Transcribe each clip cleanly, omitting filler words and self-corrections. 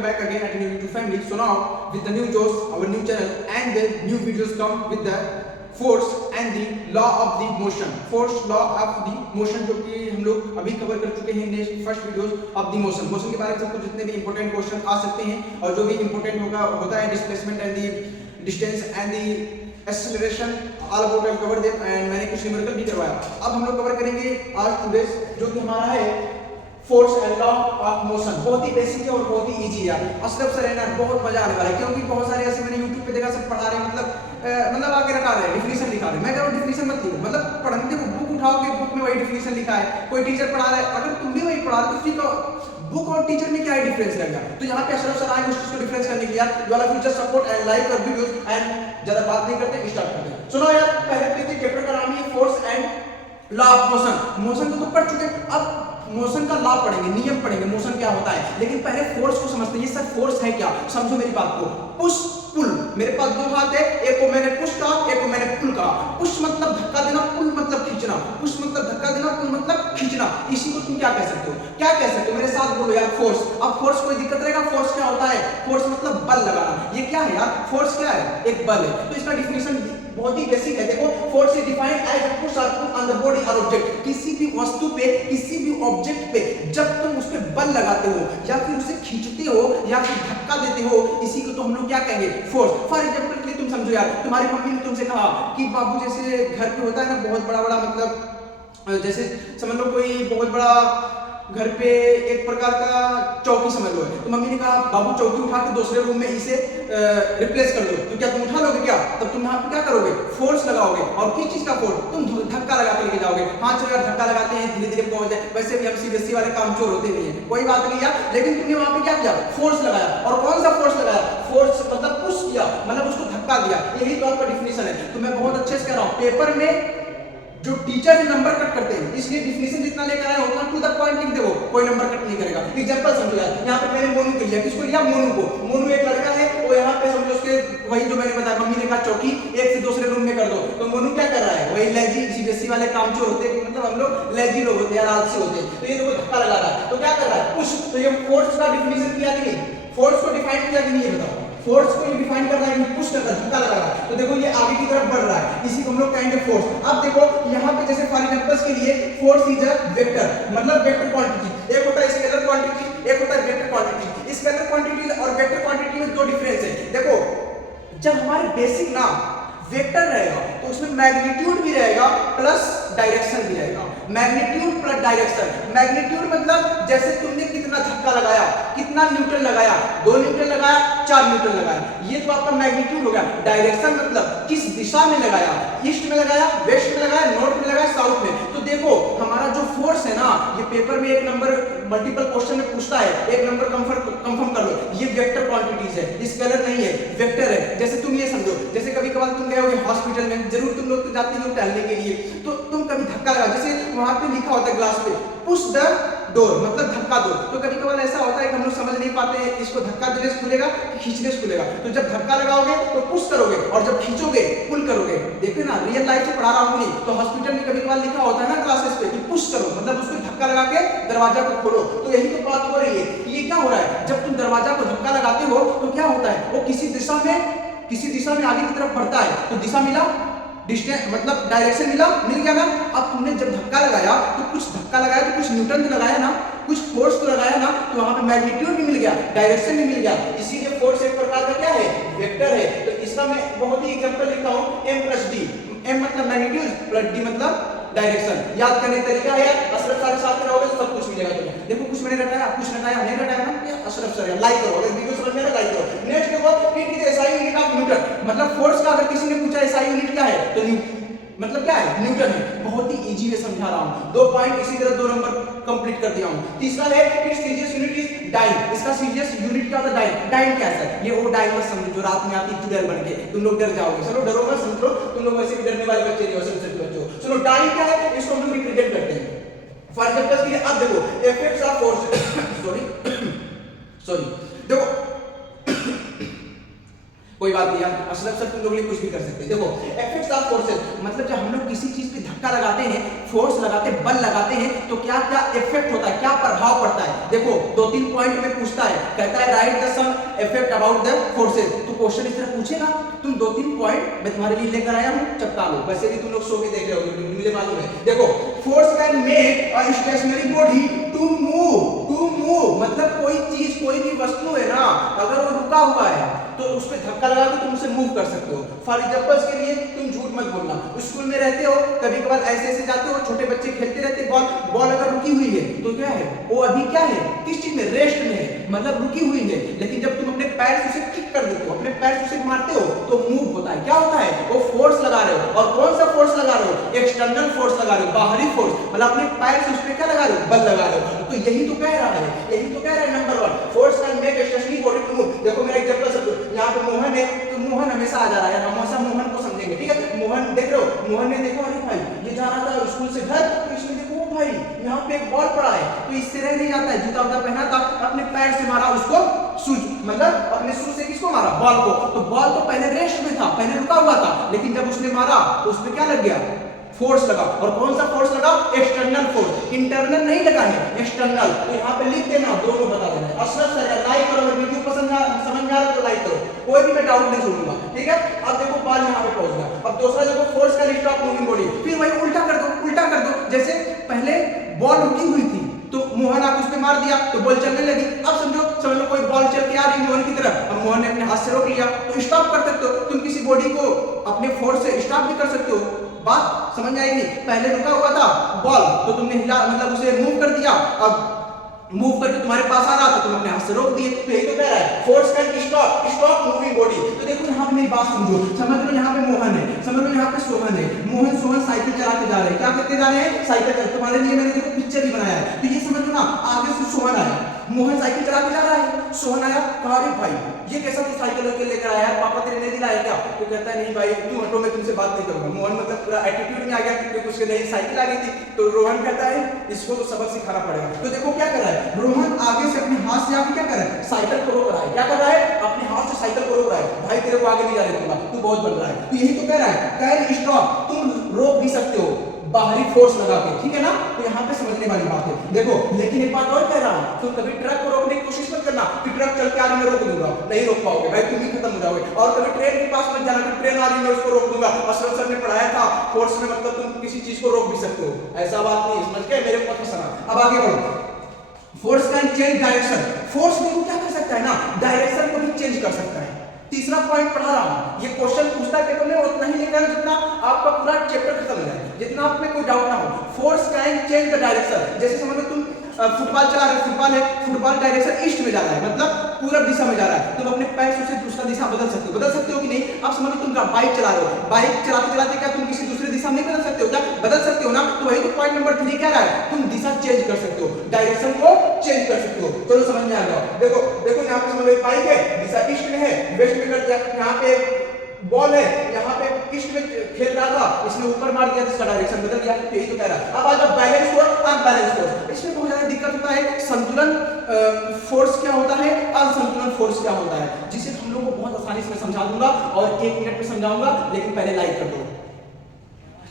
welcome back again at new YouTube family. So now with the new Josh, our new channel, and the new videos come with the force and the law of the motion. Force law of the motion जो कि हम लोग अभी cover कर चुके हैं next first videos of the motion. Motion के बारे में सबको जितने भी इंपॉर्टेंट क्वेश्चन आ सकते हैं और जो भी इंपॉर्टेंट होता है displacement and the distance and the acceleration all about I cover them and मैंने कुछ न्यूमेरिकल भी करवाया. अब हम लोग कवर करेंगे आज टुडेस जो कि हमारा है force and law of motion. बहुत ही बेसिक है और बहुत ही इजी है. अशरफ सर है ना, बहुत मजा आने वाला है क्योंकि बहुत सारे ऐसे मैंने YouTube पे देखा सब पढ़ा रहे हैं, मतलब आगे रखा रहे हैं डिफिनीशन लिखा रहे हैं. मैं कह रहा हूं डिफिनीशन मत लिखो, मतलब पढ़ने को बुक उठाओगे बुक में वही डिफिनीशन लिखा है, कोई टीचर पढ़ा रहा है अगर तुम भी वही पढ़ा रहे तो फिर बुक और टीचर में क्या है डिफरेंस रहेगा. तो यहाँ पे अशरफ सर आएंगे उस चीज को डिफरेंस करने के लिए. You all have to just support and like our videos and ज्यादा बात नहीं करते स्टार्ट करते हैं. सुनो यार, पहले देखिए चैप्टर का नाम है force and law of motion. Motion को तो पढ़ चुके, अब मोशन का लॉ पढ़ेंगे, नियम पढ़ेंगे, मोशन क्या होता है. लेकिन पहले फोर्स को समझते हैं. ये सर फोर्स है क्या, समझो मेरी बात को. पुश पुल, मेरे पास दो हाथ है, एक को मैंने पुश कहा, एक को मैंने पुल कहा. पुश मतलब धक्का देना, पुल मतलब खींचना. पुश मतलब धक्का देना, पुल मतलब खींचना. इसी को तुम क्या कह सकते हो, क्या कह सकते हो मेरे साथ बोलो यार. फोर्स. अब फोर्स कोई दिक्कत रहेगा. फोर्स क्या होता है, फोर्स मतलब बल लगाना. ये क्या है यार, फोर्स क्या है, एक बल है. तो इसका डिफिनेशन बहुत ही बेसिक है. देखो, force is defined as a push और पुल ऑन द बॉडी और ऑब्जेक्ट. किसी भी वस्तु पे, किसी भी ऑब्जेक्ट पे जब तुम उस पे बल लगाते हो या फिर उसे खींचते हो या फिर धक्का देते हो, इसी को तो हम लोग क्या कहेंगे, फोर्स. फॉर एग्जांपल के लिए तुम समझो यार, तुम्हारी मम्मी ने तुमसे कहा कि बाबू जैसे घर पे होता है ना बहुत बड़ा बड़ा, मतलब जैसे समझ लो कोई बहुत बड़ा घर पे एक प्रकार का चौकी समझ लो है. तो मम्मी ने कहा बाबू चौकी उठा के दूसरे रूम में इसे रिप्लेस कर दो. तो क्या तुम उठा लोगे क्या, तब तुम यहाँ पे क्या करोगे, फोर्स लगाओगे. और किस चीज का फोर्स, तुम धक्का लगा के लेके जाओगे. हाँ चलो यार धक्का लगाते हैं धीरे धीरे पहुंच जाए. वैसे भी हम सीबीएसई वाले कामचोर होते नहीं है, कोई बात नहीं यार. लेकिन तुमने वहां पे क्या किया, फोर्स लगाया. और कौन सा फोर्स लगाया, फोर्स मतलब पुश किया, मतलब उसको धक्का दिया. यही तो आपका डिफिनेशन है. तो मैं बहुत अच्छे से कह रहा हूँ, पेपर में जो टीचर नंबर कट करते हैं इसलिए डिफिनेशन जितना लेकर आए उतना टू द पॉइंट लिख दे, कोई नंबर कट नहीं करेगा. एग्जांपल समझो यार, यहाँ पे मैंने मोनू को लिया. किसको लिया, मोनू को. मोनू एक लड़का है, वो यहाँ पे समझो उसके वही जो मैंने बताया मम्मी ने कहा चौकी एक से दूसरे रूम में कर दो. तो मोनू क्या कर रहा है, वही लेजी सीबीएसई वाले कामचोर होते हैं, मतलब हम लोग लेजी लोग होते हैं, आलसी होते हैं. तो ये देखो धक्का लगा रहा है, तो क्या कर रहा है, पुश. तो ये फोर्स का डिफिनेशन किया कि नहीं, फोर्स को डिफाइन किया कि नहीं, ये बताओ. फोर्स को डिफाइन कर रहा है कि पुश कर रहा है, धक्का लगा रहा है. तो देखो ये आगे की तरफ बढ़ रहा है, इसी को हम लोग कहेंगे फोर्स. अब देखो यहाँ पे जैसे फॉर एग्जांपल के लिए फोर्स इज अ वेक्टर, मतलब वेक्टर क्वांटिटी. एक होता है स्केलर क्वांटिटी, एक होता है वेक्टर क्वांटिटी. स्केलर क्वांटिटी और वेक्टर क्वांटिटी में दो डिफरेंस है. देखो जब हमारे बेसिक ना वेक्टर रहेगा तो उसमें मैग्नीट्यूड भी रहेगा प्लस डायरेक्शन भी रहेगा. Magnitude plus direction. मैग्नीट्यूड मतलब जैसे तुमने कितना धक्का लगाया, कितना न्यूटन लगाया, 2 न्यूटन लगाया, 4 न्यूटन लगाया, ये तो आपका मैग्नीट्यूड हो गया. डायरेक्शन मतलब किस दिशा में लगाया, ईस्ट में लगाया, वेस्ट में लगाया, नॉर्थ में लगाया, साउथ में. तो देखो हमारा जो फोर्स है ना, ये पेपर में एक नंबर मल्टीपल क्वेश्चन में पूछता है, एक नंबर कंफर्म कर लो, ये वेक्टर क्वांटिटीज है, स्केलर नहीं है, वेक्टर है. जैसे तुम ये समझो, जैसे कभी कभार तुम गए होगे हॉस्पिटल में, जरूर तुम लोग तो जाते हो टहलने के लिए, तो तुम कभी धक्का लगा, जैसे वहां पे लिखा होता है ग्लास पे पुश द डोर, मतलब धक्का दो. तो कभी कभार ऐसा होता है कि हम लोग समझ नहीं पाते हैं इसको धक्का देने से खुलेगा कि खींचने से खुलेगा. तो जब धक्का लगाओगे तो पुश करोगे और जब खींचोगे पुल करोगे. देखो ना, रियल लाइफ से पढ़ा रहा हूं नहीं, तो हॉस्पिटल में कभी कभार लिखा होता है ना ग्लासेस पे कि पुश करो, मतलब उसको धक्का लगा के दरवाजा को खोलो. तो यही तो बात हो रही है कि ये क्या हो रहा है, जब तुम दरवाजा को धक्का लगाते हो तो क्या होता है, वो किसी दिशा में आगे की तरफ बढ़ता है. तो दिशा मिला, डिस्टेंस मतलब डायरेक्शन मिल गया ना. अब तुमने जब धक्का लगाया तो कुछ धक्का लगाया तो कुछ न्यूटन तो लगाया ना, कुछ फोर्स तो लगाया ना, तो वहां पे मैग्नीट्यूड भी मिल गया, डायरेक्शन भी मिल गया. इसीलिए फोर्स एक प्रकार का क्या है, वेक्टर है. तो इसका मैं बहुत ही एग्जांपल लिखता हूं, m + d. m मतलब मैग्नीट्यूड प्लस d मतलब डायरेक्शन. याद करने का तरीका है, अशरफ सर के साथ रहोगे तो सब कुछ मिलेगा तुम्हें. देखो कुछ मैंने रटाया, कुछ रटाया, नहीं रटाया ना, अशरफ सर लाइक करो, अगर वीडियो समझ में आए लाइक करो. नेक्स्ट देखो it is SI unit of Newton. मतलब फोर्स का अगर किसी ने पूछा एसआई यूनिट क्या है तो मतलब क्या है, न्यूटन है. बहुत ही इजी वे समझा रहा हूं. 2 पॉइंट इसी तरह 2 नंबर कंप्लीट कर दिया हूं. तीसरा है इट्स सीरियस यूनिट इज डाइन. इसका सीरियस यूनिट क्या होता है, डाइन. डाइन क्या है, ये वो डाइन मत समझो जो रात में आती है चुड़ैल बन के, तुम लोग डर जाओगे. चलो डरो मत, समझो तुम लोग वैसे भी डरने वाले बच्चे नहीं हो, सबसे बच्चों. सुनो डाइन क्या है, इसको हम लोग रिप्रेजेंट करते हैं. फॉर एग्जांपल के लिए अब देखो इफेक्ट्स ऑफ फोर्स सॉरी देखो कोई बात नहीं यार, अशरफ सर तुम लोग लिए कुछ भी कर सकते हैं। देखो इफेक्ट्स ऑफ फोर्सेस, मतलब जब हम लोग किसी चीज पे धक्का लगाते हैं, फोर्स लगाते हैं, बल लगाते हैं, तो क्या क्या इफेक्ट होता है, क्या प्रभाव पड़ता है। देखो 2-3 पॉइंट में पूछता है, कहता है write the some effect about the forces. तो क्वेश्चन इस तरह पूछेगा, तुम 2-3 पॉइंट मैं तुम्हारे लिए लेकर आया हूं, चपका लो। वैसे भी तुम लोग सो के देख रहे हो, मुझे मालूम है। देखो force can make a stationary body to move, मतलब कोई चीज, कोई भी वस्तु है ना, अगर वो रुका हुआ है तो उस पे धक्का लगा के तुम उसे मूव कर सकते हो। फॉर एग्जांपल के लिए तुम झूठ मत बोलना, स्कूल में रहते हो, कभी कभार ऐसे ऐसे जाते हो, छोटे बच्चे खेलते रहते, बॉल अगर रुकी हुई है तो क्या है, वो अभी क्या है, किस चीज में, रेस्ट में है, मतलब रुकी हुई है। लेकिन जब तुम अपने पैर से उसे किक कर देते हो, अपने पैर से उसे मारते हो, तो मूव होता है। क्या होता है, वो फोर्स लगा रहे हो। और कौन सा फोर्स लगा रहे हो, एक्सटर्नल फोर्स लगा रहे हो, बाहरी फोर्स, मतलब अपने पैर से उस पर क्या लगा रहे हो, बल लगा रहे हो। तो यही तो कह रहा है, यही तो कह रहा है number 1, force can make a stationary body to move. देखो मेरा एग्जांपल समझो, यहाँ पे मोहन है, तो मोहन हमेशा आ जा रहा है, हमेशा मोहन को समझेंगे, ठीक है। मोहन देख रहे हो, मोहन ने देखो, अरे भाई ये जा रहा था स्कूल से घर, तो इसने देखो भाई यहाँ पे एक बॉल पड़ा है, तो इससे रह नहीं जाता है, जूता उता पहना था, अपने पैर से मारा उसको, शूज मतलब अपने शूज से किसको मारा, बॉल को। तो बॉल तो पहले रेस्ट में था, पहले रुका हुआ था, लेकिन जब उसने मारा तो उसपे क्या लग गया, फोर्स लगा। और कौन सा फोर्स लगा, एक्सटर्नल फोर्स, इंटरनल नहीं लगा है, एक्सटर्नल। तो यहाँ पे लिख देना, दोनों बता देना। अशरफ सर लाइक करो, अगर वीडियो पसंद समझ में आ रहा तो लाइक करो, कोई भी मैं डाउट नहीं छोड़ूंगा, ठीक है। अब देखो बॉल यहाँ पे पहुंच गया। अब दूसरा देखो, फोर्स का स्टॉप मूविंग बॉडी, फिर वही उल्टा कर दो, उल्टा कर दो। जैसे पहले बॉल रुकी हुई थी, तो मोहन आके उस पे मार दिया, तो बॉल चलने लगी। अब समझ लो कोई बॉल चल के आ रही मोहन की तरफ, अब मोहन ने अपने हाथ से रोक लिया, तो स्टॉप कर सकते हो। तुम किसी बॉडी को अपने फोर्स से स्टॉप भी कर सकते हो, बात समझ आएगी। पहले रुका हुआ था बॉल, तो तुमने हिला, मतलब उसे मूव कर दिया, अब मूव करके तुम्हारे पास आ रहा था, तुम अपने हाथ से रोक दिए। तो यही तो कह रहा है, force can stop moving body. तो देखो यहाँ पे मेरी बात समझो, समझ लो यहाँ पे मोहन है, समझ लो यहाँ पे सोहन है, सोहन साइकिल चला के जा रहे हैं, क्या करते जा रहे हैं, साइकिल चला। तुम्हारे लिए मैंने देखो पिक्चर ही बनाया है, तो ये समझ लो ना, आगे से सोहन आया, मोहन साइकिल चला के जा रहा है, सोहन आया, कहा अरे भाई ये कैसा तू साइकिल लेकर आया है, पापा तेरे नहीं दिलाया क्या। तो कहता है नहीं भाई तू हटो, मैं तुमसे बात नहीं करूंगा। मोहन मतलब पूरा एटीट्यूड में आ गया, क्योंकि उसके नई साइकिल आ गई थी। तो रोहन कहता है इसको तो सबक सिखाना पड़ेगा। तो देखो क्या कर रहा है रोहन, आगे से अपने हाथ से आगे क्या कर रहा है, साइकिल को रोक रहा है। क्या कर रहा है, अपने हाथ से साइकिल को रोक रहा है, भाई तेरे को आगे नहीं जाने दूंगा, तू बहुत बन रहा है। तो यही तो कह रहा है, कैन स्टॉप, तुम रोक भी सकते हो बाहरी फोर्स लगा के, ठीक है ना। तो यहाँ पे समझने वाली बात है। देखो लेकिन एक बात और कह रहा हूँ, तुम कभी ट्रक को रोकने की कोशिश मत करना कि ट्रक चल के आ रही मैं रोक दूंगा, नहीं रोक पाओगे भाई, तुम भी खत्म हो जाओगे। और कभी ट्रेन के पास मत जाना कि ट्रेन आ रही मैं उसको रोक दूंगा। अशरफ सर ने पढ़ाया था फोर्स में मतलब तुम किसी चीज को रोक भी सकते हो, ऐसा बात नहीं, समझ गए, मेरे को पसंद। अब आगे बढ़ो, force can change direction, force में क्या कर सकता है ना, डायरेक्शन को भी चेंज कर सकता है। तीसरा पॉइंट पढ़ा रहा हूं, ये क्वेश्चन पूछता है पेपर में उतना ही लेकर जितना आपका पूरा चैप्टर खत्म हो जाए, जितना आप में कोई डाउट ना हो। Force can change the direction, जैसे समझ लो तुम फुटबॉल चला रहे हो, फुटबॉल है, फुटबॉल डायरेक्शन ईस्ट में जा रहा है, मतलब पूरब दिशा में जा रहा है, तुम अपने पैर से उसे दूसरा दिशा बदल सकते हो कि नहीं। अब समझ लो तुम बाइक चला रहे हो, बाइक चलाते चलाते क्या तुम किसी दूसरे दिशा में नहीं बदल सकते हो, क्या बदल सकते हो ना। तो वही तो पॉइंट नंबर 3 कह रहा है, तुम दिशा चेंज कर सकते हो, डायरेक्शन को चेंज कर सकते हो। चलो समझ में आ गया। देखो यहाँ पे समझ लो बाइक है, दिशा ईस्ट में है, वेस्ट में कर दिया, यहाँ पे बॉल है, यहाँ पे ईस्ट में खेल रहा था, इसने ऊपर मार दिया, इसका डायरेक्शन बदल गया। यही तो कह रहा है। अब आ जाओ बैलेंस फोर्स, अनबैलेंस फोर्स, इसमें बहुत ज्यादा दिक्कत होता है। संतुलन फोर्स क्या होता है, असंतुलन फोर्स क्या होता है, जिसे हम लोग को बहुत आसानी से मैं समझा दूंगा और 1 मिनट में समझाऊंगा, लेकिन पहले लाइक कर दो,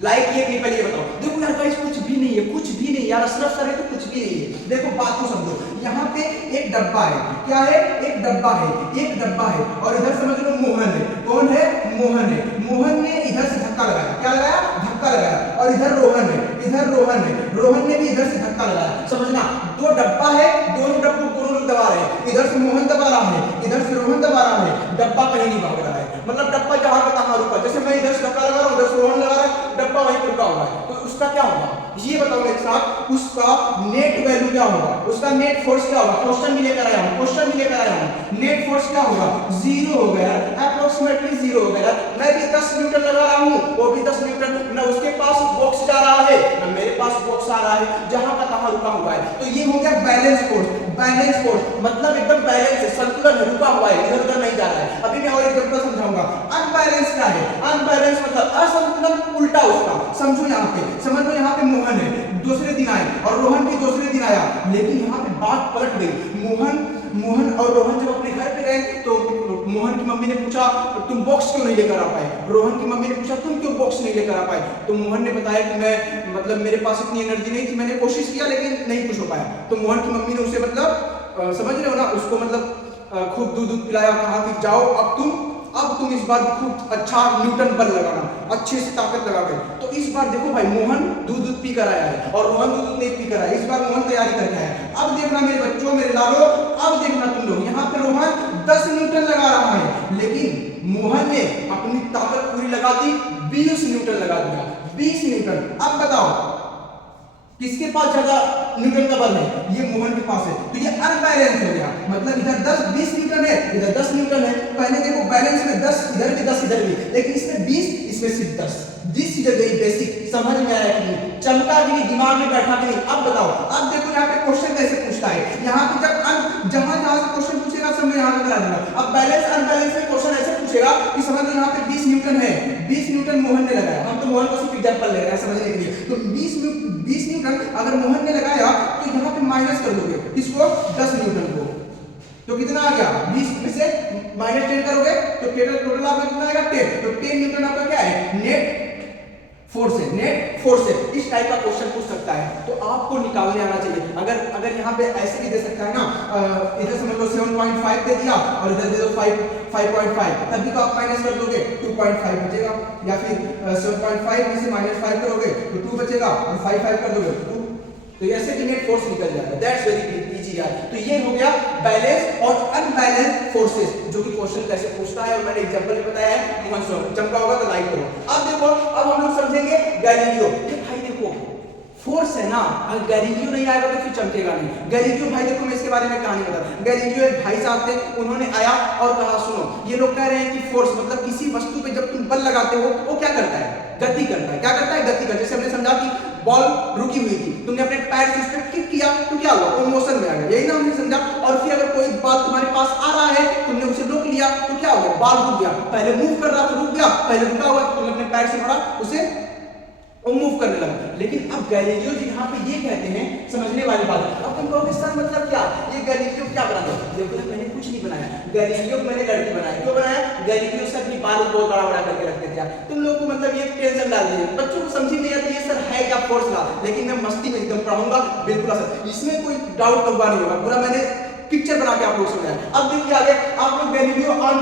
लाइक ये नहीं, पहले ये बताओ। देखो यार गाइस कुछ भी नहीं है, कुछ भी नहीं यार, अशरफ सर है तो कुछ भी नहीं है। देखो बात को समझो, यहाँ पे एक डब्बा है, क्या है, एक डब्बा है, एक डब्बा है, और इधर समझ लो मोहन है, कौन है, मोहन है। मोहन ने इधर से धक्का लगाया, क्या लगाया, धक्का लगाया, और इधर रोहन है, इधर रोहन है, रोहन ने भी इधर से धक्का लगाया। समझना, दो डब्बा है, दोनों डब्बों को दोनों लोग दबा रहे हैं, इधर से मोहन दबा रहा है, इधर से रोहन दबा रहा है, डब्बा कहीं नहीं भाग रहा है, मतलब डब्बा जहां का तहां रुका। जैसे मैं इधर से धक्का लगा रहा हूं, उधर से रोहन लगा रहा है, डब्बा वहीं रुका हुआ है, तो उसका क्या होगा, ये बताओ मेरे साथ, उसका नेट वैल्यू क्या होगा, उसका नेट फोर्स क्या होगा। क्वेश्चन भी लेकर आया हूं, नेट फोर्स क्या होगा, 0 हो गया, अप्रोक्सीमेटली 0 हो गया। मैं भी 10 न्यूटन लगा रहा हूं, वो भी 10 न्यूटन, ना उसके पास बॉक्स जा रहा है ना मेरे पास बॉक्स आ रहा है, जहां का तहां रुका हुआ है। तो ये हो गया बैलेंस फोर्स। बैलेंस फोर्स मतलब एकदम बैलेंस है, संतुलन है, रुका हुआ है, इधर उधर नहीं जा रहा है। अभी मैं और एग्जांपल समझाऊंगा। अनबैलेंस क्या है, अनबैलेंस मतलब असंतुलन, उल्टा उसका। समझो यहाँ पे, समझ लो यहाँ पे मोहन है, दूसरे दिन आए, और रोहन भी दूसरे दिन आया, लेकिन यहाँ पे बात पलट गई। मोहन और रोहन जब अपने घर पे गए तो मोहन की मम्मी ने पूछा तुम बॉक्स क्यों नहीं लेकर आ पाए, रोहन की मम्मी ने पूछा तुम क्यों बॉक्स नहीं लेकर आ पाए, तो मोहन ने बताया कि मैं मतलब मेरे पास इतनी एनर्जी नहीं थी, मैंने कोशिश किया लेकिन नहीं कुछ हो पाया। तो मोहन की मम्मी ने उसे मतलब समझ रहे हो ना, उसको मतलब खूब दूध पिलाया, कहा कि जाओ अब तुम इस बार खूब अच्छा न्यूटन बल लगाना, अच्छे से ताकत लगा गए। तो इस बार देखो भाई मोहन दूध पी कर आया है और रोहन दूध नहीं पी कर आया, इस बार मोहन तैयारी करके आया है। अब देखना मेरे बच्चों, मेरे लालो, अब देखना तुम लोग, यहाँ पे रोहन 10 न्यूटन लगा रहा है, लेकिन मोहन ने अपनी ताकत पूरी लगा दी, 20 न्यूटन लगा दिया, 20 न्यूटन। अब बताओ किसके पास ज्यादा न्यूटन का बल है, ये मोहन के पास है, तो ये अनबैलेंस हो गया, मतलब इधर 20 न्यूटन है, इधर 10 न्यूटन है। पहले देखो बैलेंस में 10 इधर भी 10 इधर भी, लेकिन इसमें 20 इसमें सिर्फ 10 चीजें गई बेसिक, समझ में आया कि नहीं, चमका कि नहीं, दिमाग में बैठा कि नहीं। अब बताओ, अब देखो यहाँ पे क्वेश्चन कैसे पूछता है, यहाँ पे जब जहां से क्वेश्चन पूछेगा सब मैं यहाँ पे करा दूंगा। अब बैलेंस अनबैलेंस में क्वेश्चन ऐसे पूछेगा कि समझ लो यहाँ पे 20 न्यूटन है, 20 न्यूटन मोहन ने लगाया, हम तो मोहन को सिर्फ एग्जांपल ले रहे हैं समझने के लिए, तो 20 न्यूटन अगर मोहन ने लगाया तो यहाँ पे माइनस कर दोगे किसको, 10 न्यूटन को, तो कितना आ गया, 20 में से -10 करोगे तो टोटल आपका कितना आएगा 10, तो 10 न्यूटन आपका क्या है, नेट फोर्स है। इस टाइप का क्वेश्चन पूछ सकता है, तो आपको निकालने आना चाहिए। अगर यहाँ पे ऐसे भी दे सकता है ना, इधर समझ लो 7.5 दे दिया और इधर दे दो 5.5, तभी तो आप माइनस कर दोगे 2.5 बचेगा, या फिर 7.5 में से -5 करोगे तो 2 बचेगा और 5 कर दोगे 2, तो ऐसे भी नेट फोर्स निकल जाएगा। दैट्स वेरी इजी यार। तो ये हो गया बैलेंस और अनबैलेंस फोर्सेस, जो कि क्वेश्चन कैसे पूछता है और मैंने एग्जांपल भी बताया है, मोहन सो चमका होगा तो लाइक करो। अब देखो, अब हम लोग समझेंगे गैलीलियो। ये भाई देखो फोर्स है ना, अगर गैलीलियो नहीं आएगा तो फिर चमकेगा नहीं। गैलीलियो भाई देखो, मैं इसके बारे में कहानी बता रहा हूं। गैलीलियो एक भाई साहब थे, उन्होंने आया और कहा सुनो, ये लोग कह रहे हैं कि फोर्स मतलब किसी वस्तु पे जब तुम बल लगाते हो वो क्या करता है, गति करता है। क्या करता है, गति करता है। जैसे हमने समझा कि बॉल रुकी हुई थी, तुमने अपने पैर से उस पर किक किया तो क्या हुआ, वो मोशन में आ गया, यही ना हमने समझा। और फिर अगर कोई बात तुम्हारे पास आ रहा है, तुमने उसे रोक लिया तो क्या हो गया, बॉल रुक गया। पहले मूव कर रहा था रुक गया, पहले रुका हुआ तुमने अपने पैर से पकड़ा उसे वो मूव करने लगा। लेकिन अब गैलीलियो जी यहाँ पे ये कहते हैं, समझने वाली बात है। अब तुम कहोगे सर मतलब क्या, ये गैलीलियो क्या बनाया, देखो मैंने कुछ नहीं बनाया, गैलीलियो मैंने लड़की बनाया। क्यों बनाया, गैलीलियो से अपनी बाल बहुत बड़ा बड़ा करके रखते थे। तुम लोग को मतलब ये टेंशन डाल दिए, बच्चों को समझ नहीं आती ये सर है क्या फोर्स ला, लेकिन मैं मस्ती में एकदम पढ़ाऊंगा बिल्कुल असर, इसमें कोई डाउट होगा नहीं होगा, पूरा मैंने पिक्चर बना के आप लोग समझाया। अब देखिए आगे आप लोग गैलीलियो ऑन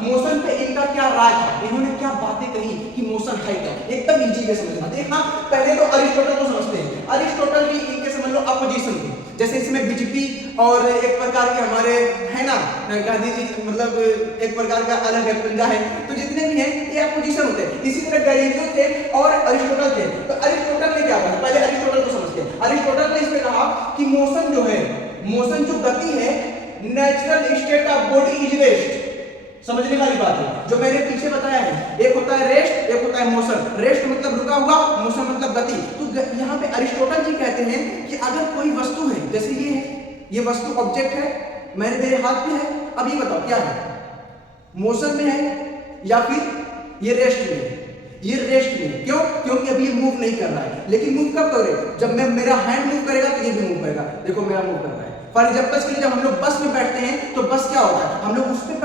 मोशन पे इनका क्या राज है, इन्होंने क्या बातें कही कि मोशन है क्या, एकदम इजी वे समझना। देखना पहले तो अरिस्टोटल को समझते हैं। अरिस्टोटल भी इनके समझ लो अपोजिशन थे, जैसे इसमें बीजेपी और एक प्रकार के हमारे है ना गांधी जी, मतलब एक प्रकार का अलग है पंजा है, तो जितने भी हैं ये अपोजिशन होते हैं। इसी तरह गैलीलियो थे और अरिस्टोटल थे। तो अरिस्टोटल ने क्या कहा, पहले अरिस्टोटल को समझते हैं। अरिस्टोटल ने इसमें कहा कि मोशन जो है, मोशन जो गति है, natural state of body is rest. समझने वाली बात है, जो मैंने पीछे बताया है, एक होता है रेस्ट, एक होता है मोशन। रेस्ट मतलब रुका हुआ, मोशन मतलब गति। तो यहाँ पे अरिस्टोटल जी कहते हैं कि अगर कोई वस्तु है, जैसे ये है, ये वस्तु ऑब्जेक्ट है, मेरे हाथ में है, अब ये बताओ क्या है, मोशन में है या फिर ये रेस्ट में है, ये रेस्ट में। क्यों, क्योंकि अभी ये मूव नहीं कर रहा है, लेकिन मूव कब करे, जब मैं मेरा हैंड मूव करेगा तो ये भी मूव करेगा। देखो मेरा मूव कर रहा है। फॉर एग्जांपल के लिए जब हम लोग बस में बैठते हैं तो बस क्या होता है, हम लोग उस पर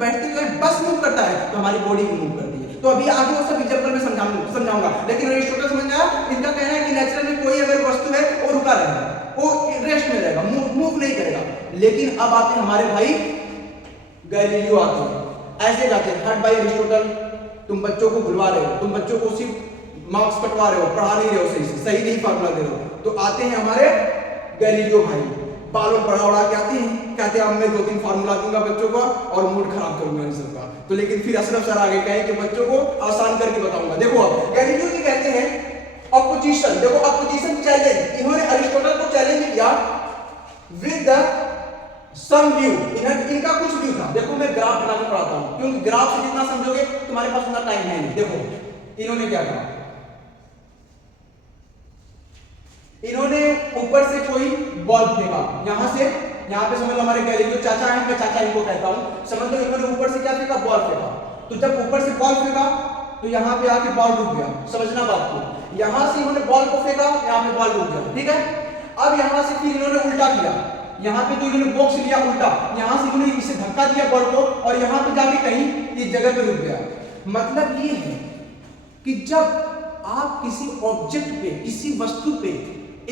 बैठते हुए बस मूव करता है तो हमारी बॉडी भी मूव करती है। तो अभी आगे वो सब एग्जांपल में समझाऊंगा, लेकिन अरिस्टोटल समझ आया, इनका कहना है कि नेचर में कोई अगर वस्तु है वो रुका रहेगा, वो रेस्ट में रहेगा, मूव नहीं करेगा। लेकिन अब आते हैं हमारे भाई गैलीलियो आते हैं, ऐसे जाते हैं, हट भाई अरिस्टोटल, तुम बच्चों को भुलवा रहे हो, तुम बच्चों को सिर्फ मार्क्स कटवा रहे हो, पढ़ा नहीं रहे हो, सही नहीं फार्मूला दे रहे हो। तो आते हैं हमारे गैलीलियो भाई, बालों पढ़ा उड़ा के आते हैं, कहते हैं अब मैं 2-3 फार्मूला दूंगा बच्चों को और मूड खराब करूंगा इन सबका। तो लेकिन फिर अशरफ सर आगे कहे कि बच्चों को आसान करके बताऊंगा। देखो अब गैलीलियो जी कहते हैं अपोजिशन, देखो अपोजिशन चैलेंज, इन्होंने अरिस्टोटल को चैलेंज किया विद द सम व्यू, इनका कुछ व्यू था। देखो मैं ग्राफ बना के पढ़ाता हूं, क्योंकि ग्राफ से जितना समझोगे तुम्हारे पास उतना टाइम है नहीं। देखो इन्होंने क्या कहा, इन्होंने ऊपर से कोई बॉल फेंका, यहां से यहां पे समझ लो हमारे गैलीलियो चाचा हैं, मैं चाचा इनको कहता हूं, समझ लो इन्होंने ऊपर से क्या फेंका, बॉल फेंका। तो जब ऊपर से बॉल फेंका तो यहां पे आके बॉल रुक गया, समझना बात को। यहां से इन्होंने बॉल को फेंका, यहां पे बॉल रुक गया, ठीक है। अब यहां से फिर इन्होंने उल्टा किया, यहाँ पे तो इन्होंने बॉक्स लिया उल्टा, यहाँ से इन्होंने इसे धक्का दिया बॉल को और यहाँ पे जाके कहीं इस जगह पे रुक गया। मतलब ये है कि जब आप किसी ऑब्जेक्ट पे, किसी वस्तु पे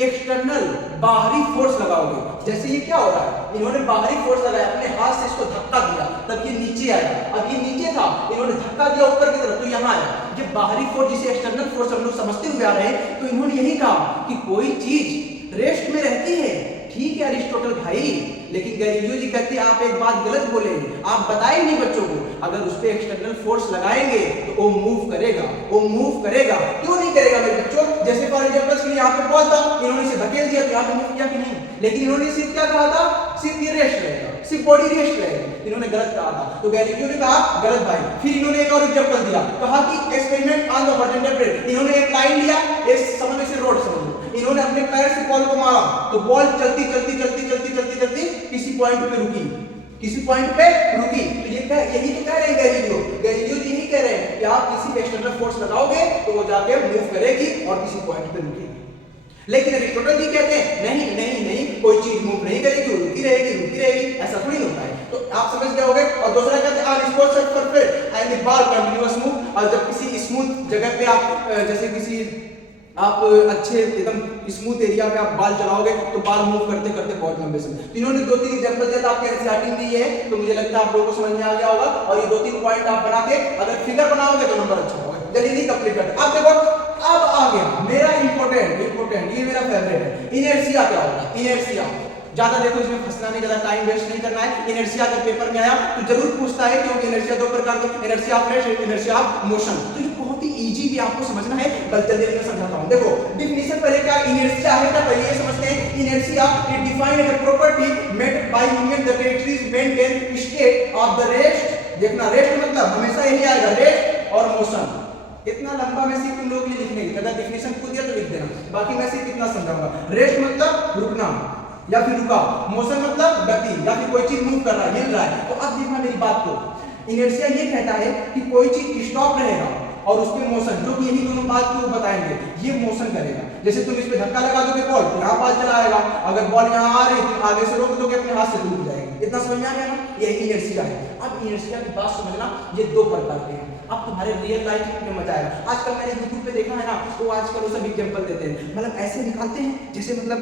एक्सटर्नल बाहरी फोर्स लगाओगे, जैसे ये क्या हो रहा है, इन्होंने बाहरी फोर्स लगाया, अपने हाथ से इसको धक्का दिया, तब ये नीचे आया। अब ये नीचे था, इन्होंने धक्का दिया ऊपर की तरफ, तो यहाँ आया। ये बाहरी फोर्स, जिसे एक्सटर्नल फोर्स हम लोग समझते हुए आ रहे हैं, तो इन्होंने यही कहा कि कोई चीज रेस्ट में रहती है। ठीक है अरिस्टोटल भाई, लेकिन गैलीलियो जी कहते हैं आप एक बात गलत बोले, आप बताए नहीं बच्चों को, अगर उस पे एक्सटर्नल फोर्स लगाएंगे तो वो मूव करेगा, वो मूव करेगा। क्यों नहीं करेगा मेरे बच्चों? जैसे फॉर एग्जांपल यहाँ पे बॉल था, इन्होंने इसे धकेल दिया तो यहाँ पे मूव किया कि नहीं? लेकिन इन्होंने सिर्फ क्या कहा था, सिर्फ ये रेस्ट रहेगा, सिर्फ बॉडी रेस्ट रहेगी। इन्होंने गलत कहा था, तो गैलीलियो ने कहा गलत भाई। फिर इन्होंने एक और एग्जांपल दिया, कहा कि experiment on the horizontal plane. इन्होंने एक लाइन लिया, इस समझ से रोड समझ लो, इन्होंने अपने पैर से बॉल को मारा तो बॉल चलती चलती चलती चलती चलती चलती किसी पॉइंट पे रुकी, किसी पॉइंट पे रुकी। तो ये यही तो कह रहे हैं गैलीलियो, गैलीलियो जी यही कह रहे हैं कि आप किसी एक्सटर्नल फोर्स लगाओगे तो वो जाके मूव करेगी और किसी पॉइंट पे रुकेगी। लेकिन अरिस्टोटल जी कहते हैं नहीं नहीं नहीं, कोई चीज मूव नहीं करेगी, वो रुकी रहेगी, रुकी रहेगी, ऐसा थोड़ी होता है। तो आप समझ गए होंगे। और दूसरा कहते हैं on sport surface and the ball continuous move. और जब किसी स्मूथ जगह पे आप जैसे किसी आप अच्छे एकदम स्मूथ एरिया पे आप बाल चलाओगे तो बाल मूव करते करते बहुत लंबे समय। तो इन्होंने 2-3 एग्जांपल दिया था, आपके एनसीईआरटी में ये है, तो मुझे लगता है आप लोगों को समझ में आ गया होगा। और ये 2-3 पॉइंट आप बना के अगर फिगर बनाओगे तो नंबर अच्छा होगा। जल्दी कंप्लीट करते। अब देखो, अब आ गया मेरा इंपॉर्टेंट, ये मेरा फेवरेट है, इनर्शिया क्या होता है। इनर्शिया ज्यादा देखो, इसमें फंसना नहीं, ज्यादा टाइम वेस्ट नहीं करना है। इनर्शिया अगर पेपर में आया तो जरूर पूछता है, क्योंकि इनर्शिया दो प्रकार के, inertia of rest, inertia of motion. तो ये बहुत ही इजी भी आपको समझना है, कल जल्दी मैं समझाता हूं। देखो डिफिनीशन पहले क्या इनर्शिया है, क्या पहले ये समझते हैं। Inertia is defined as a property made by union the territories maintain state of the rest. देखना, रेस्ट मतलब हमेशा यही आएगा, रेस्ट और मोशन। इतना लंबा मैं सिर्फ तुम लोगों के लिए लिखने की, अगर डेफिनेशन खुद दिया तो लिख देना, बाकी मैं सिर्फ इतना समझाऊंगा। रेस्ट मतलब रुकना या फिर रुका, मोशन मतलब गति या फिर कोई चीज मूव कर रहा है, हिल रहा है। तो अब देखना मेरी बात को, इनर्शिया ये कहता है कि कोई चीज स्टॉप रहेगा और उस पे मोशन, जो कि यही दोनों बात को बताएंगे, ये मोशन करेगा। जैसे तुम इस पे धक्का लगा दोगे बॉल, यहाँ बॉल चला आएगा, अगर बॉल यहाँ आ रही है तो आगे से रोक दोगे, अपने हाथ से रुक जाएगी। इतना समझ में आ गया ना, ये इनर्शिया है। अब इनर्शिया की बात समझना, ये दो प्रकार के हैं। अब तुम्हारे रियल लाइफ में मजा आएगा। आजकल मैंने YouTube पे देखा है ना, तो आजकल वो सब एग्जांपल देते हैं, मतलब ऐसे निकालते हैं जैसे मतलब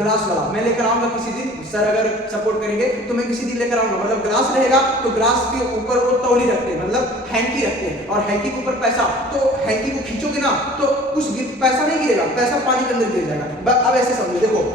ग्लास वाला मैं लेकर आऊंगा किसी दिन, सर अगर सपोर्ट करेंगे तो मैं किसी दिन लेकर आऊंगा। मतलब ग्लास रहेगा तो ग्लास के ऊपर वो तौली रखते हैं, मतलब हैंकी रखते हैं, और हैंकी के ऊपर पैसा, तो हैंकी को खींचोगे ना तो कुछ पैसा नहीं गिरेगा, पैसा पानी के अंदर गिर जाएगा। अब ऐसे समझो, देखो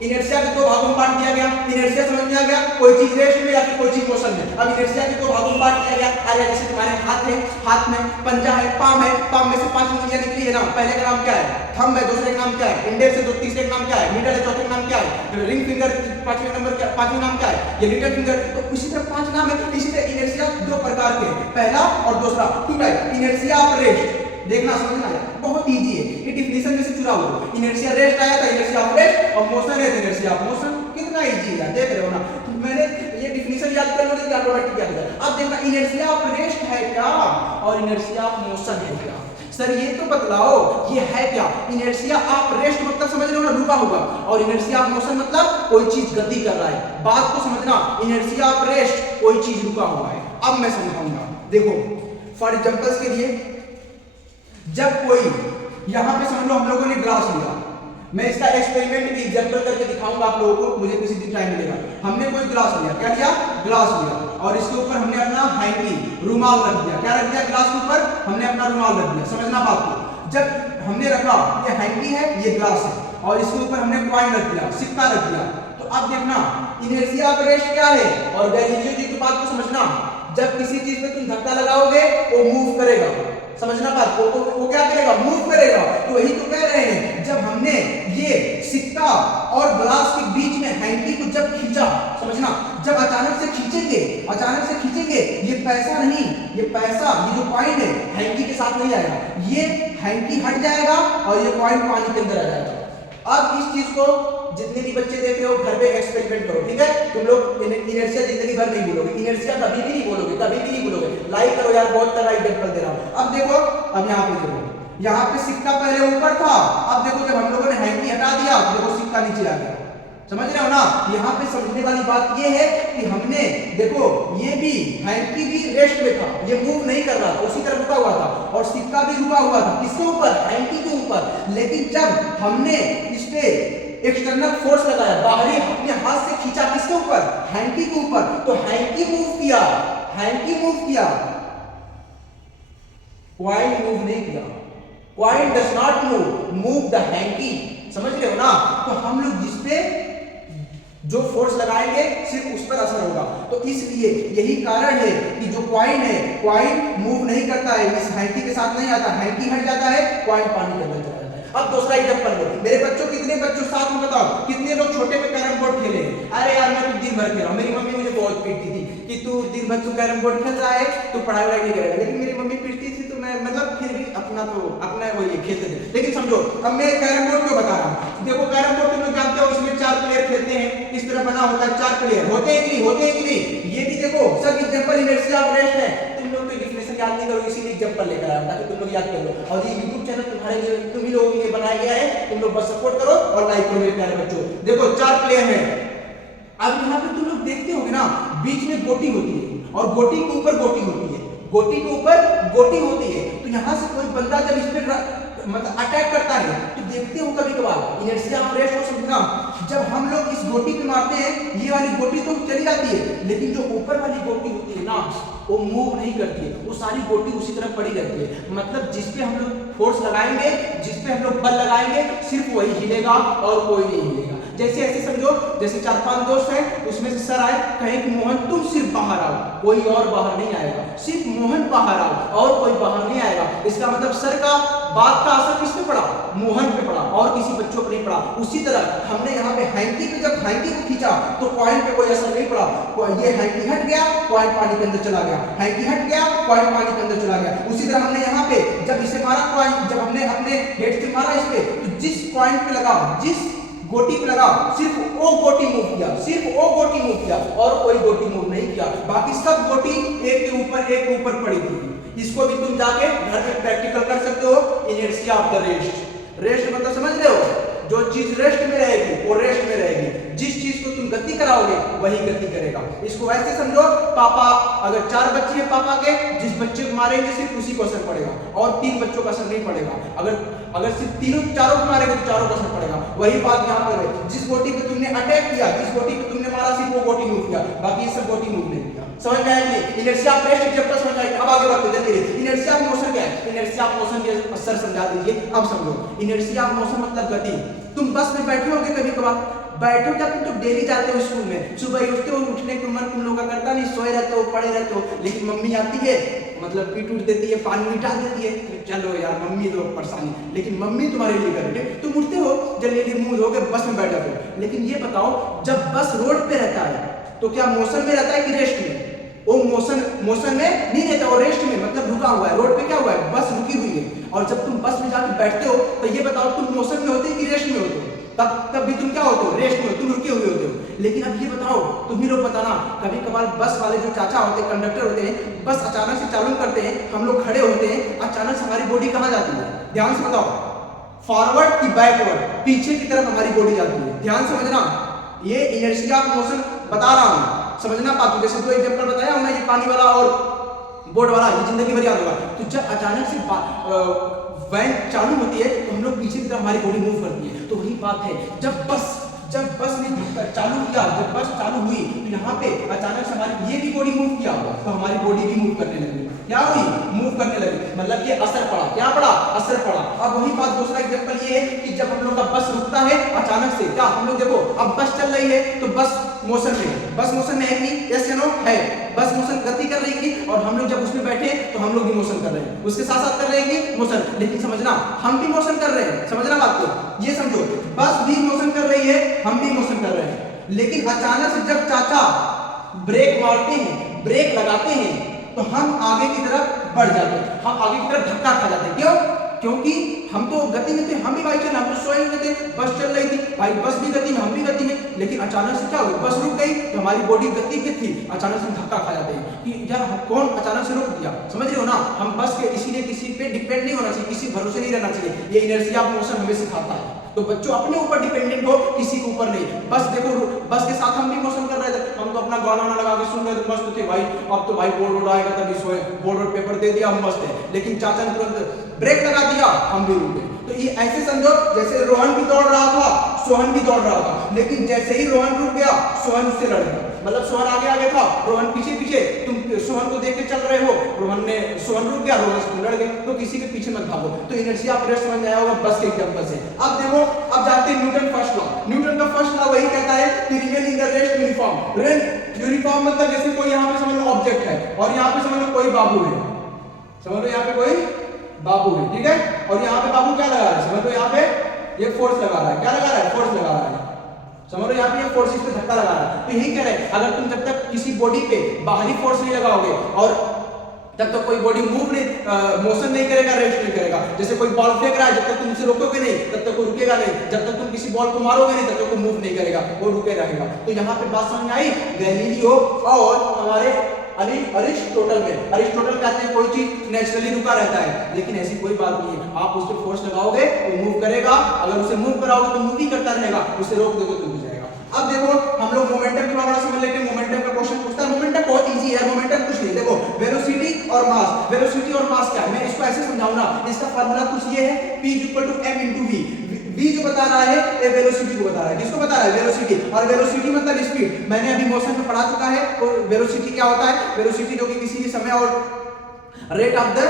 इनर्शिया के दो भागों में बांट दिया गया। इनर्शिया समझ में आ गया, कोई चीज रेस्ट में या फिर कोई चीज मोशन में। अब इनर्शिया के दो भागों में बांट दिया गया। अरे जैसे तुम्हारे हाथ है, हाथ में पंजा है, पाम है, पाम में से 5 उंगलियां निकली है ना, पहले का नाम क्या है, थंब है, दूसरे का नाम क्या है, इंडेक्स है, तीसरे का नाम क्या है, मिडल है, चौथे का नाम क्या है, रिंग फिंगर पांचवें नंबर क्या, पांचवें नाम क्या है, ये लिटिल फिंगर। तो इसी तरह 5 नाम है। इसी तरह इनर्शिया दो प्रकार के, पहला और दूसरा, two type. Inertia of rest, देखना समझना आया, बहुत इजी है, ये डिफिनेशन में से चुरा हुआ। इनर्शिया रेस्ट आया था, इनर्शिया ऑफ रेस्ट, और मोशन है इनर्शिया ऑफ मोशन। कितना इजी है, देख रहे हो ना, मैंने ये डिफिनेशन याद कर लोगे तो ऑटोमेटिक याद हो जाएगा। अब देखना, इनर्शिया ऑफ रेस्ट है क्या और इनर्शिया ऑफ मोशन है क्या। सर ये तो बतलाओ ये है क्या। इनर्शिया ऑफ रेस्ट मतलब समझ रहे हो ना, रुका हुआ, और इनर्शिया ऑफ मोशन मतलब कोई चीज गति कर रहा है। बात को समझना, इनर्शिया ऑफ रेस्ट कोई चीज रुका हुआ है। अब मैं समझाऊंगा, देखो फॉर एग्जांपल्स के लिए, जब कोई यहां पे समझ लो हम लोगों ने ग्लास लिया, मैं इसका एक्सपेरिमेंट भी एग्जांपल करके दिखाऊंगा आप लोगों को, मुझे किसी दिन टाइम मिलेगा। हमने कोई ग्लास लिया, क्या लिया, ग्लास लिया, और इसके ऊपर हमने अपना हैंकी रुमाल रख दिया। क्या रख दिया, ग्लास के ऊपर हमने अपना रुमाल रख दिया। समझना बात को, जब हमने रखा, ये हैंकी है, ये ग्लास है, और इसके ऊपर हमने कॉइन रख दिया, सिक्का रख दिया। तो अब देखना इनर्शिया ऑफ रेस्ट क्या है, और गैलीलियो जी की बात को समझना, जब किसी चीज पे तुम धक्का लगाओगे वो मूव करेगा। समझना बात को, वो क्या करेगा, मूव करेगा। तो वही तो कह रहे हैं, जब हमने ये सिक्का और ग्लास के बीच में हैंकी को जब खींचा, समझना, जब अचानक से खींचेंगे, ये पैसा नहीं, ये पैसा, ये जो कॉइन है हैंकी के साथ नहीं आएगा, ये हैंकी हट जाएगा और ये कॉइन पानी के अंदर आ जाएगा। अब इस चीज को जितने भी बच्चे देख रहे हो घर पे एक्सपेरिमेंट करो, ठीक है। तुम लोग इनर्शिया जिंदगी भर नहीं बोलोगे, इनर्शिया कभी भी नहीं बोलोगे, कभी भी नहीं बोलोगे। लाइक करो यार, बहुत तरह एग्जांपल दे रहा हूं। अब देखो, अब यहाँ पे देखो, यहाँ पे सिक्का पहले ऊपर था, अब देखो जब हम लोगों ने हैंकी हटा दिया, देखो सिक्का नीचे आ गया। समझ रहे हो ना। यहाँ पे समझने वाली बात ये है कि हमने देखो ये भी हैंकी भी रेस्ट में था, ये मूव नहीं कर रहा था, उसी तरह रुका हुआ था, और सिक्का भी रुका हुआ था किसके ऊपर, हैंकी के ऊपर। लेकिन जब हमने इस पे एक्सटर्नल फोर्स लगाया, बाहरी अपने हाथ से खींचा किसके ऊपर, हैंकी के ऊपर, तो हैंकी मूव किया, हैंकी मूव किया, कॉइल मूव नहीं किया। Coil does not move the hanky, समझ रहे हो ना। तो हम लोग जिस पे जो फोर्स लगाएंगे सिर्फ उस पर असर होगा। तो इसलिए यही कारण है कि जो कॉइन है, कॉइन मूव नहीं करता है, इस हैंकी के साथ नहीं आता, हैंकी हट जाता है, कॉइन पानी के अंदर चला जाता है। अब दूसरा एग्जांपल लो, मेरे बच्चों कितने बच्चों साथ में बताओ, कितने लोग छोटे पे कैरम बोर्ड खेले हैं। अरे यार मैं तो दिन भर खेला, मेरी मम्मी मुझे बहुत पीटती थी कि तू दिन भर तू कैरम बोर्ड खेल रहा है, तू पढ़ाई वढ़ाई नहीं करेगा। लेकिन मेरी मम्मी पीटती थी तो मैं मतलब फिर भी अपना वो ये खेलते थे। लेकिन समझो अब मैं कैरम बोर्ड क्यों बता रहा हूँ, देखो कैरम बोर्ड तुम लोग जानते हो इसमें 4 प्लेयर खेलते हैं, इस तरह बना होता है 4 प्लेयर होते हैं कि नहीं, होते हैं कि नहीं। ये भी देखो सब एग्जांपल इनर्शिया ऑफ रेस्ट है, तुम लोग कोई डिफिनेशन याद नहीं करो, इसीलिए एग्जांपल लेकर आया ताकि तुम लोग याद कर लो। और ये YouTube चैनल तुम्हारे लिए तुम ही लोगों के लिए बनाया गया है, तुम लोग बस सपोर्ट करो और लाइक करो मेरे प्यारे बच्चों। देखो 4 प्लेयर हैं, अब यहाँ पे तुम लोग देखते होगे ना बीच में गोटी होती है और गोटी के ऊपर गोटी होती है, गोटी के ऊपर गोटी होती है। तो यहाँ से कोई बंदा जब इस पे मतलब अटैक करता है तो देखते हो कभी कभार इनर्शिया ऑफ रेस्ट को समझना, जब हम लोग इस गोटी पे मारते हैं ये वाली गोटी तो चली जाती है, लेकिन जो ऊपर वाली गोटी होती है ना वो मूव नहीं करती है, वो सारी गोटी उसी तरह पड़ी रहती है। मतलब जिस पे हम लोग फोर्स लगाएंगे, जिस पे हम लोग बल लगाएंगे सिर्फ वही हिलेगा और कोई नहीं हिलेगा। जैसे ऐसे समझो जैसे 4-5 दोस्त हैं, उसमें से सर आए कहे कि मोहन तुम सिर्फ बाहर आओ, कोई और बाहर नहीं आएगा, सिर्फ मोहन बाहर आओ और कोई बाहर नहीं आएगा। इसका मतलब सर का बात का असर किस पे पड़ा, मोहन पे पड़ा और किसी बच्चों पे नहीं पड़ा। उसी तरह हमने यहाँ पे हैंकी पे जब हैंकी को खींचा तो कॉइन पे कोई असर नहीं पड़ा, ये हैंकी हट गया, कॉइन पानी के अंदर चला गया, हैंकी हट गया, कॉइन पानी के अंदर चला गया। उसी तरह हमने यहाँ पे जब इसे मारा कॉइन, जब हमने अपने हेड से मारा इस पे, तो जिस कॉइन पे लगा, जिस गोटी पे लगा, सिर्फ वो गोटी मूव किया, सिर्फ वो गोटी मूव किया और कोई गोटी मूव नहीं किया। बाकी सब गोटी एक के ऊपर पड़ी थी। इसको भी तुम जाके घर में प्रैक्टिकल कर सकते हो, inertia of the rest. Rest मतलब समझ रहे हो, जो चीज रेस्ट में रहेगी वो रेस्ट में रहेगी, जिस चीज को तुम गति कराओगे वही गति करेगा। इसको ऐसे समझो, पापा अगर 4 बच्चे हैं पापा के, जिस बच्चे को मारेंगे सिर्फ उसी को असर पड़ेगा और 3 बच्चों का असर नहीं पड़ेगा। अगर सिर्फ चारों को मारेंगे तो चारों का असर पड़ेगा। वही बात यहाँ पर है, जिस गोटी पे तुमने अटैक किया, जिस गोटी पे तुमने मारा सिर्फ वो गोटी मूव किया, बाकी ये सब गोटी मूव नहीं किया। समझ में आया कि नहीं? इनर्शिया ऑफ रेस्ट जब तक समझ आएगी। अब आगे बढ़ते हैं, धीरे इनर्शिया ऑफ मोशन क्या है, इनर्शिया ऑफ मोशन के असर समझा दीजिए। अब समझो इनर्शिया ऑफ मोशन मतलब गति। तुम बस में बैठे होगे कभी कभार, बैठो जब तुम तो डेली जाते हो स्कूल में, सुबह उठते हो, उठने का मन तुम लोगों का करता नहीं, सोए रहते हो, पड़े रहते हो, लेकिन मम्मी आती है मतलब पीट उठ देती है, पानी डाल देती है, चलो यार मम्मी तो परेशानी, लेकिन मम्मी तुम्हारे लिए करे, तुम उठते हो जल्दी मुंह धो के बस में बैठ जाते हो। लेकिन ये बताओ जब बस रोड पे रहता है तो क्या मोशन में रहता है कि रेस्ट में? वो मोशन में नहीं रहता, वो रेस्ट में, मतलब रुका हुआ है। रोड पे क्या हुआ है, बस रुकी हुई है। और जब तुम बस में जाकर बैठते हो तो ये बताओ तुम मोशन में होते हो कि रेस्ट में होते हो? तब भी तुम क्या होते हो, रेस्ट में, तुम रुके हुए होते हो। लेकिन अब ये बताओ तुम ही लोग बताना, कभी कभार बस वाले जो चाचा होते हैं, कंडक्टर होते हैं, बस अचानक से चालू करते हैं, हम लोग खड़े होते हैं, अचानक से हमारी बॉडी कहाँ जाती है? ध्यान से बताओ, फॉरवर्ड की बैकवर्ड, पीछे की तरफ हमारी बॉडी जाती है। ध्यान समझना, ये इनर्शिया ऑफ मोशन बता रहा हूँ, समझना बात। जैसे 2 एग्जांपल बताया हूं ना, ये पानी वाला और बोर्ड वाला, ये जिंदगी भर याद होगा। तो जब अचानक से वैन चालू होती है तो हम लोग पीछे की तरफ हमारी बॉडी मूव करती है। तो वही बात है, जब बस ने चालू किया, जब बस चालू हुई तो यहाँ पे अचानक से हमारी ये भी बॉडी मूव किया, तो हमारी बॉडी भी मूव करने लगी। क्या हुई? मूव करने लगी, मतलब ये असर पड़ा। क्या पड़ा? असर पड़ा। अब वही बात दूसरा एग्जांपल ये है कि जब हम लोग का बस रुकता है अचानक से, क्या हम लोग देखो अब बस चल रही है तो बस मोशन में है, बस मोशन में है कि नहीं? यस या नो? है। बस मोशन गति कर रही है और हम लोग जब उसमें बैठे तो हम लोग भी मोशन कर रहे हैं, उसके साथ साथ कर रहे हैं कि मोशन। लेकिन समझना, हम भी मोशन कर रहे हैं, समझना बात को, ये समझो, बस भी मोशन कर रही है, हम भी मोशन कर रहे हैं। लेकिन अचानक से जब चाचा ब्रेक मारते हैं, ब्रेक लगाते हैं, तो हम आगे की तरफ बढ़ जाते हैं, हम आगे की तरफ धक्का खा जाते हैं। क्यों? क्योंकि हम तो गति में थे, हम भी बाइक चल, हम तो सोए हुए थे, बस चल रही थी भाई, बस भी गति में, हम भी गति में। लेकिन अचानक से क्या हुआ, बस रुक गई तो हमारी बॉडी गति पे थी, अचानक से धक्का खा जाते हैं कि यार कौन अचानक से रोक दिया। समझ रहे हो ना? हम बस के इसीलिए किसी पे डिपेंड नहीं होना चाहिए, किसी भरोसे नहीं रहना चाहिए। ये इनर्शिया ऑफ मोशन हमें सिखाता है। तो बच्चों अपने ऊपर डिपेंडेंट हो, किसी के ऊपर नहीं। बस देखो बस के साथ हम भी मोशन कर रहे थे, हम तो अपना गाना लगा के सुन रहे थे, मस्त थे भाई। अब तो भाई बोर्ड आएगा तभी सोए, बोर्ड और पेपर दे दिया, हम मस्त है। लेकिन चाचा ने तुरंत ब्रेक लगा दिया, हम भी रुक गए। तो ये ऐसे समझो जैसे रोहन भी दौड़ रहा था, सोहन भी दौड़ रहा था, लेकिन जैसे ही रोहन रुक गया, सोहन उससे लड़ गया। मतलब सोहन आगे आगे था, रोहन पीछे पीछे, तुम सोहन को देख के चल रहे हो, सोहन रुक गया, रोहन से लड़ गए। तो किसी के पीछे मत भागो। तो इनर्शिया ऑफ रेस्ट समझ आया होगा बस के एग्जांपल से। अब देखो, अब जानते हैं न्यूटन फर्स्ट लॉ। न्यूटन का फर्स्ट लॉ वही कहता है कि remain in the rest uniform. Uniform मतलब जैसे कोई यहाँ पे समझ लो ऑब्जेक्ट है, और यहाँ पे समझ लो कोई बाबू है, समझ लो यहाँ पे कोई बाबू है, ठीक है। और यहाँ पे बाबू क्या लगा रहा है, समझ लो यहाँ पे ये फोर्स लगा रहा है, क्या लगा रहा है, फोर्स लगा रहा है, समझ लो यहाँ पे ये फोर्स इस पे धक्का लगा रहा है। तो यही कह रहे हैं, अगर तुम जब तक किसी बॉडी पे बाहरी फोर्स नहीं लगाओगे और तब तक कोई बॉडी मूव नहीं, मोशन नहीं करेगा, रेस्ट नहीं करेगा। जैसे कोई बॉल फेंक रहा है, जब तक तुम उसे रोकोगे नहीं तब तक वो रुकेगा नहीं, जब तक तुम किसी बॉल को मारोगे नहीं तब तक वो मूव नहीं करेगा, वो रुके रहेगा। तो यहाँ पे बात समझ आई गैलीलियो और हमारे अरिस्टोटल में। अरिस्टोटल कहते हैं कोई चीज नेचुरली रुका रहता है, लेकिन ऐसी कोई बात नहीं है। आप उस पर फोर्स लगाओगे वो मूव करेगा, अगर उसे मूव कराओगे तो मूव ही करता रहेगा, उसे रोक दोगे तो रुक जाएगा। अब देखो हम लोग मोमेंटम की बात समझ लेते हैं। मोमेंटम का क्वेश्चन पूछता है, मोमेंटम बहुत इजी है, मोमेंटम कुछ नहीं। देखो वेलोसिटी और मास, वेलोसिटी और मास क्या है, मैं इसको ऐसे समझाऊंगा। इसका फार्मूला कुछ ये है, P = m × v। v जो बता रहा है ये वेलोसिटी को बता रहा है। किसको बता रहा है, वेलोसिटी। और वेलोसिटी मतलब स्पीड, मैंने अभी मोशन में पढ़ा चुका है। तो वेलोसिटी क्या होता है, वेलोसिटी जो कि किसी भी समय और रेट ऑफ द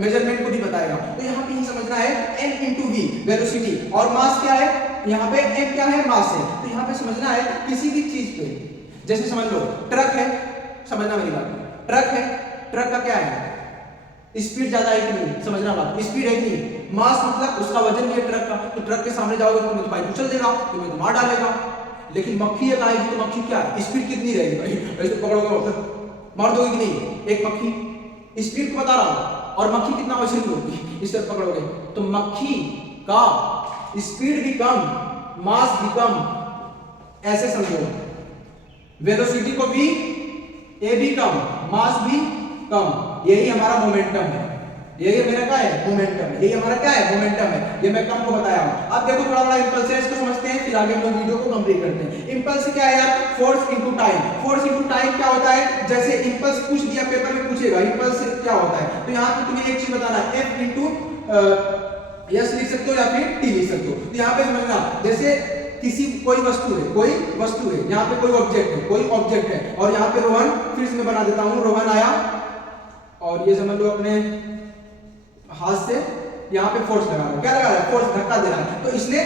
मेजरमेंट को भी बताएगा। तो यहाँ पे ये समझना है m × v वेलोसिटी, और मास क्या है, यहाँ पे m क्या है, मास है। तो यहाँ पे समझना है किसी भी चीज पे, जैसे समझ लो ट्रक है, समझना मेरी बात, ट्रक है, ट्रक का क्या है, स्पीड ज्यादा है कि नहीं, समझना बात, स्पीड है कि नहीं। मास मतलब उसका वजन भी है ट्रक का, तो ट्रक के सामने जाओगे तो तुम्हें तो भाई उछल देगा, तुम्हें तो मार डालेगा। लेकिन मक्खी है आएगी तो मक्खी क्या है, स्पीड कितनी रहेगी भाई, ऐसे पकड़ोगे मार दोगे कि नहीं। एक मक्खी स्पीड को बता रहा हूं, और मक्खी कितना वजन होगी, इस तरह पकड़ोगे तो मक्खी का स्पीड भी कम, मास भी कम, ऐसे समझो। वेलोसिटी को भी ए भी कम, मास भी कम, यही हमारा मोमेंटम है। यही मेरा क्या है, मोमेंटम है। यही हमारा क्या है, मोमेंटम है। ये मैं कम को बताया हूं। अब देखो थोड़ा बड़ा इंपल्स है, इसको समझते हैं, फिर आगे हम लोग वीडियो को कंप्लीट करते हैं। इंपल्स क्या है यार, force into time. Force into time क्या होता है, जैसे इंपल्स पूछ दिया पेपर में पूछेगा इंपल्स क्या होता है, तो यहाँ पे तुम्हें एक चीज बताना है, F × S लिख सकते हो या फिर T लिख सकते हो। तो यहाँ पे समझना, जैसे किसी कोई वस्तु है, कोई वस्तु है, यहाँ पे कोई ऑब्जेक्ट है, कोई ऑब्जेक्ट है, और यहाँ पे रोहन, फिर से मैं बना देता हूँ, रोहन आया और ये समझ लो अपने हाथ से यहाँ पे फोर्स लगा रहा है, क्या लगा रहा है, फोर्स, धक्का दे रहा है। तो इसने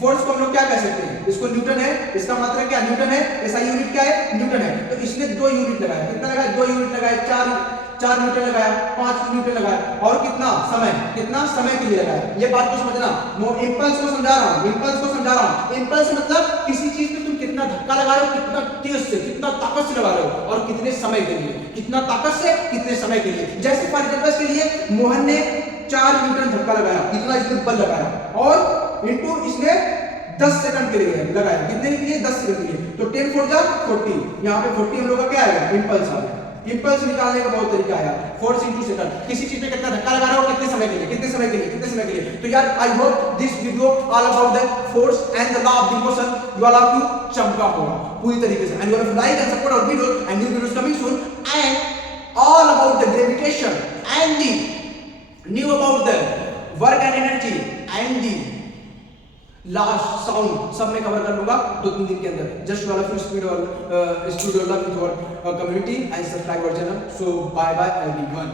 फोर्स को हम लोग क्या कह सकते हैं, इसको न्यूटन है, इसका मतलब क्या, न्यूटन है, ऐसा यूनिट क्या है, न्यूटन है। तो इसने 2 यूनिट लगाया, कितना लगाया, 2 यूनिट लगाया, 4 न्यूटन लगाया, 5 न्यूटन लगाया, और कितना समय के लिए लगाया। ये बात को समझना, इंपल्स को समझा रहा हूं, इंपल्स को समझा रहा हूं। इंपल्स मतलब किसी चीज पे तुम कितना धक्का लगा रहे हो, कितना तेज से, कितना ताकत से लगा रहे हो, और कितने समय के लिए, कितना ताकत से, कितने समय के लिए। जैसे फॉर एग्जांपल के लिए मोहन ने 4 न्यूटन धक्का लगाया, इतना इसने बल लगाया, और इनटू इसने 10 सेकंड के लिए लगाया, कितने के लिए, 10 सेकंड के लिए। तो 10 4 जा 40, यहाँ पे 40 हम लोग का क्या आएगा, इंपल्स आ गया। इंपल्स निकालने का बहुत तरीका आया, फोर्स इनटू सेकंड। किसी चीज पे कितना धक्का लगा रहे हो, कितने समय के लिए, कितने समय के लिए, कितने समय के लिए। तो यार I hope this video all about the force and the law of the motion you all have to चमका होगा पूरी तरीके से। And you have to like and support our videos, and new videos coming soon, and all about the gravitation and the new about the work and energy and the last sound सब मैं cover कर लूंगा 2-3 दिन के अंदर। Just वाला full speed और studio love with our community and subscribe our channel. So bye bye everyone.